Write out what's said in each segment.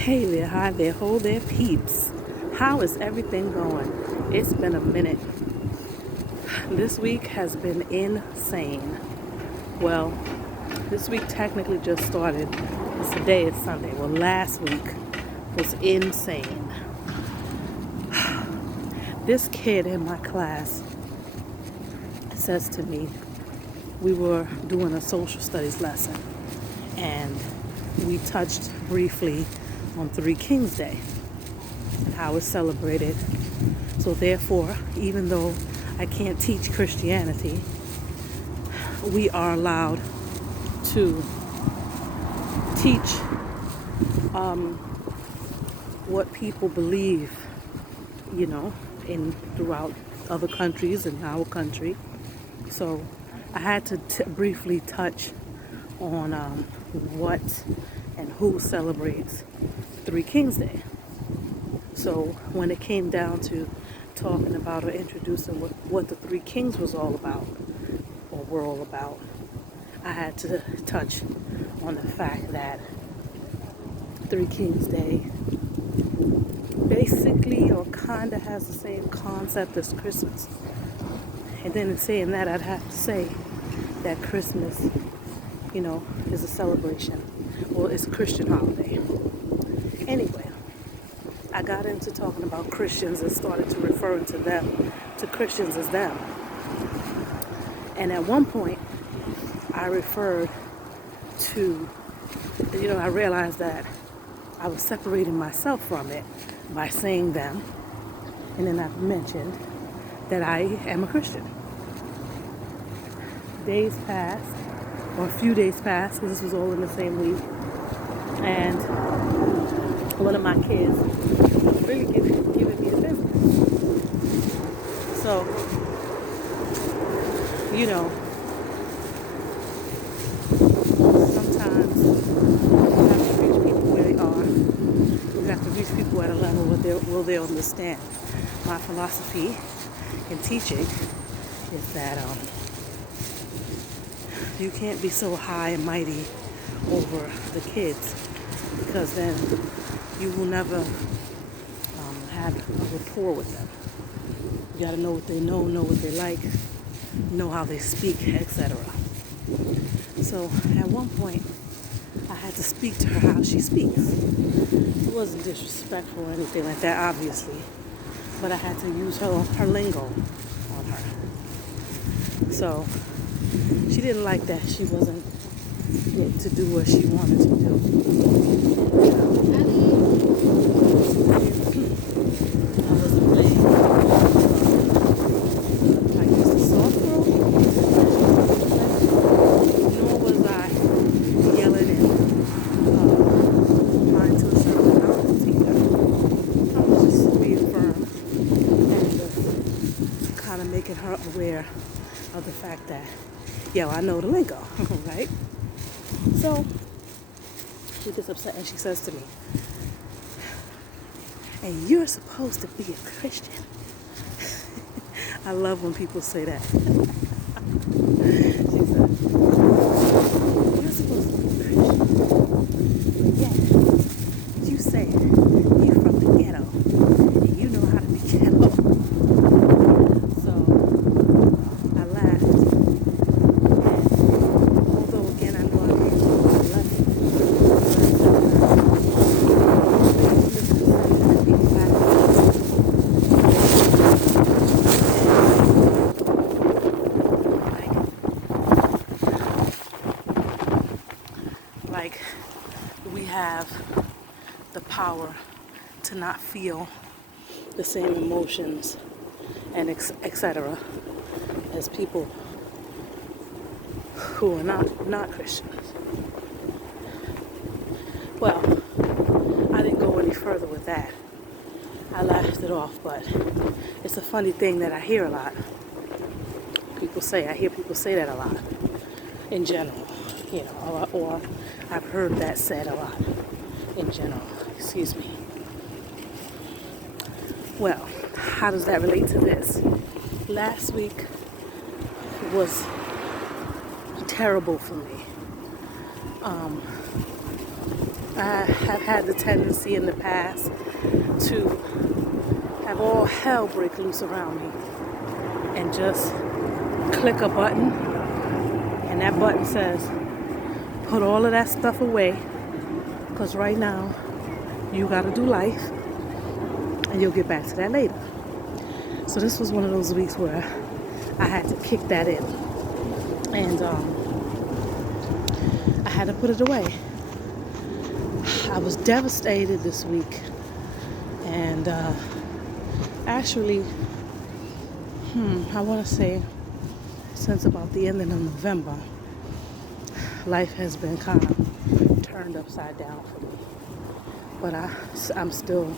Hey there, hi there, ho there, peeps. How is everything going? It's been a minute. This week has been insane. Well, this week technically just started. Today is Sunday. Well, last week was insane. This kid in my class says to me, we were doing a social studies lesson, and we touched briefly on Three Kings Day and how it's celebrated. So therefore, even though I can't teach Christianity, we are allowed to teach what people believe, in throughout other countries and our country. So I had to briefly touch on what and who celebrates Three Kings Day. So when it came down to talking about or introducing what the Three Kings was all about, or were all about, I had to touch on the fact that Three Kings Day basically or kind of has the same concept as Christmas. And then in saying that, I'd have to say that Christmas, is a celebration. Well, it's a Christian holiday. Anyway, I got into talking about Christians and started to refer to Christians as them. And at one point, I referred to, I realized that I was separating myself from it by saying them. And then I mentioned that I am a Christian. Days passed, or a few days passed, because this was all in the same week. And one of my kids really giving me the business. So, sometimes we have to reach people where they are. We have to reach people at a level where they'll understand. My philosophy in teaching is that you can't be so high and mighty over the kids, because then you will never have a rapport with them. You got to know what they know what they like, know how they speak, etc. So at one point, I had to speak to her how she speaks. It wasn't disrespectful or anything like that, obviously, but I had to use her lingo on her. So she didn't like that. She wasn't get to do what she wanted to do. I wasn't playing like just a soft girl, nor was I yelling and trying to assert dominance either. I was just being firm and just kind of making her aware of the fact that, I know the lingo, right? So she gets upset and she says to me, and you're supposed to be a Christian. I love when people say that. She said, you're supposed to be a Christian. Yeah, you say you're from the ghetto and you know how to be ghetto. So I laughed. Although again, I know I can't love it. Like we have the power to not feel the same emotions and etc. as people who are not Christians. Well, I didn't go any further with that. I laughed it off, but it's a funny thing that I hear a lot. I hear people say that a lot in general, or I've heard that said a lot in general. Excuse me. Well, how does that relate to this? Last week was terrible for me. I have had the tendency in the past to have all hell break loose around me and just click a button, and that button says, put all of that stuff away, because right now you got to do life, and you'll get back to that later. So this was one of those weeks where I had to kick that in, and I had to put it away. I was devastated this week, and actually, I want to say since about the ending of November, life has been kind of turned upside down for me. But I'm still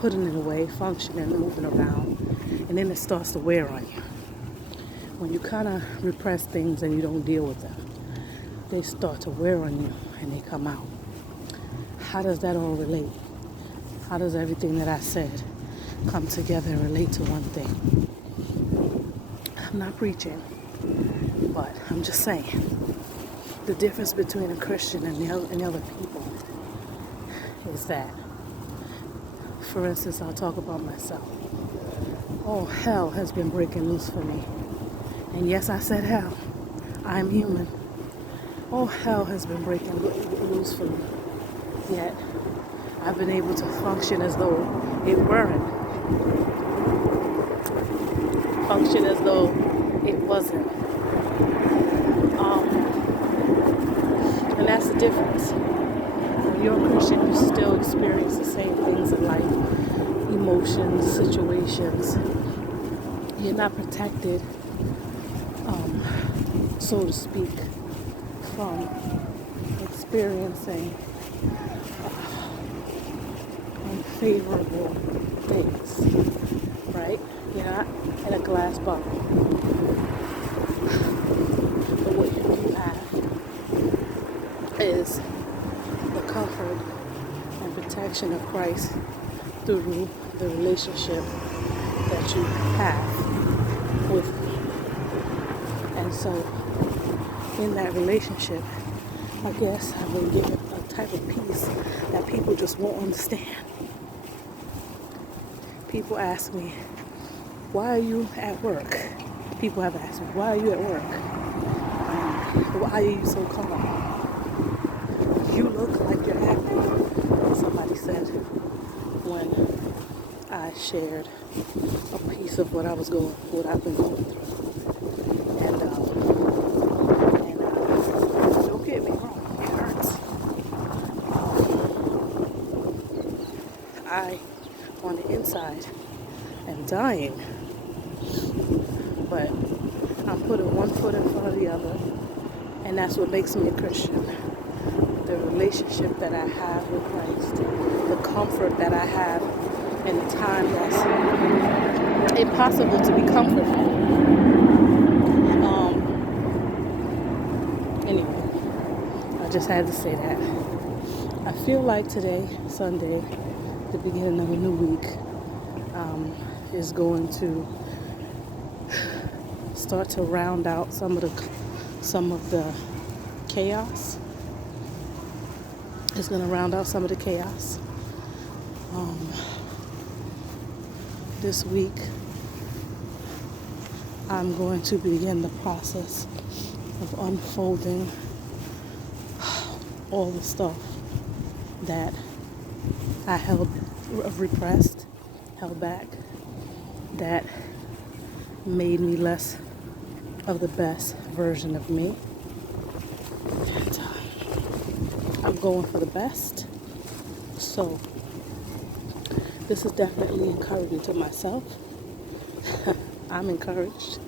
putting it away, functioning, moving around, and then it starts to wear on you. When you kind of repress things and you don't deal with them, they start to wear on you and they come out. How does that all relate? How does everything that I said come together and relate to one thing? I'm not preaching, but I'm just saying the difference between a Christian and the other people is that, for instance, I'll talk about myself. Oh, hell has been breaking loose for me. And yes, I said hell. I'm human. Oh, hell has been breaking loose for me. Yet, I've been able to function as though it weren't. Function as though it wasn't. And that's the difference. When you're a Christian, you still experience the same things in life. Emotions, situations. You're not protected, so to speak, from experiencing unfavorable things, right? You're not in a glass bubble. But what you do have is the comfort and protection of Christ through the relationship that you have with me. And so in that relationship, I guess I've been given a type of peace that people just won't understand. People ask me, why are you at work? People have asked me, why are you at work? Why are you so calm? You look like you're happy. Somebody said when I shared a piece of what I've been going through. And don't get me wrong, it hurts. I, on the inside, am dying. But I'm putting one foot in front of the other, and that's what makes me a Christian. The relationship that I have with Christ, the comfort that I have in a time that's impossible to be comfortable. Anyway, I just had to say that. I feel like today, Sunday, the beginning of a new week, is going to start to round out some of the chaos. It's going to round out some of the chaos. This week, I'm going to begin the process of unfolding all the stuff that I repressed, held back, that made me less of the best version of me. And I'm going for the best. So this is definitely encouraging to myself. I'm encouraged.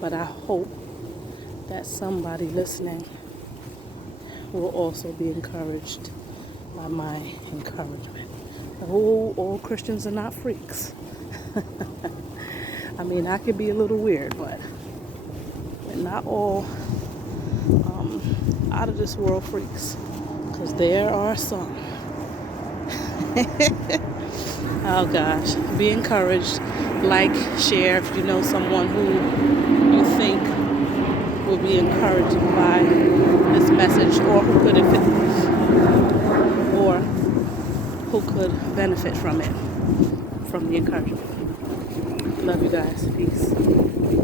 But I hope that somebody listening will also be encouraged by my encouragement. All Christians are not freaks. I mean, I could be a little weird, but not all out of this world freaks, because there are some. Oh gosh, be encouraged. Like, share if you know someone who you think will be encouraged by this message, or who could or who could benefit from it, from the encouragement. Love you guys. Peace.